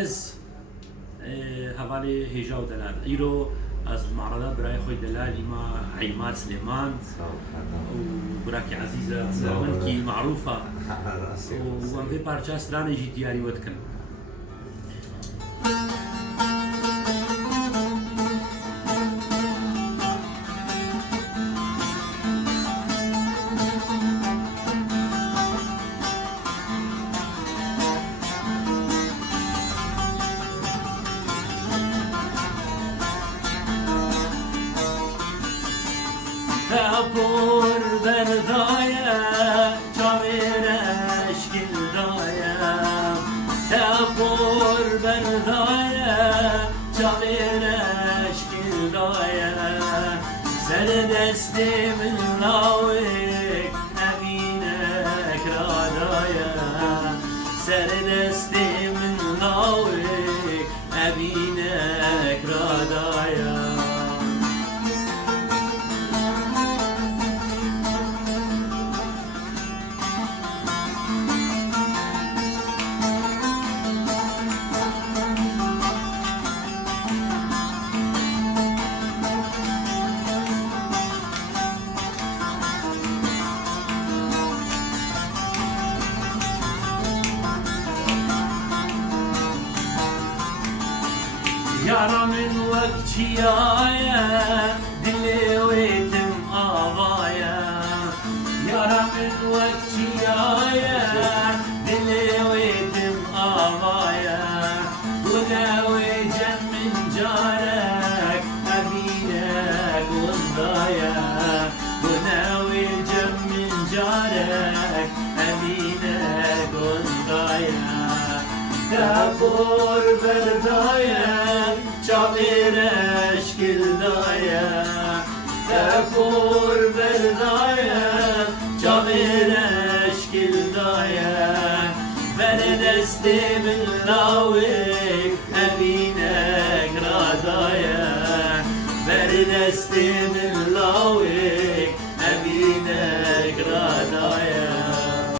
از حوالی هجا و دلال ایرو از معرضات برای خوی دلالی ما عیمات سلیمان و براکی عزیزة زمن کی معروفة و هم في پارچه سرانه جی دیاری ود کن Kapur berdaya, çavireş gildaya. Kapur berdaya, çavireş gildaya. Serdestimin lavik, eminek radaya. Serdestimin lavik, eminek radaya. Yara min vakçiyaya, dili vedim avaya. Yara min vakçiyaya, dili vedim avaya. Buna vecem min carek, abinek undaya. Buna vecem min carek, abinek undaya. Kapur berdaya, çavireş gildaya. Kapur berdaya, çavireş gildaya. Berdestimin lavik, ebinek radaya. Berdestimin lavik,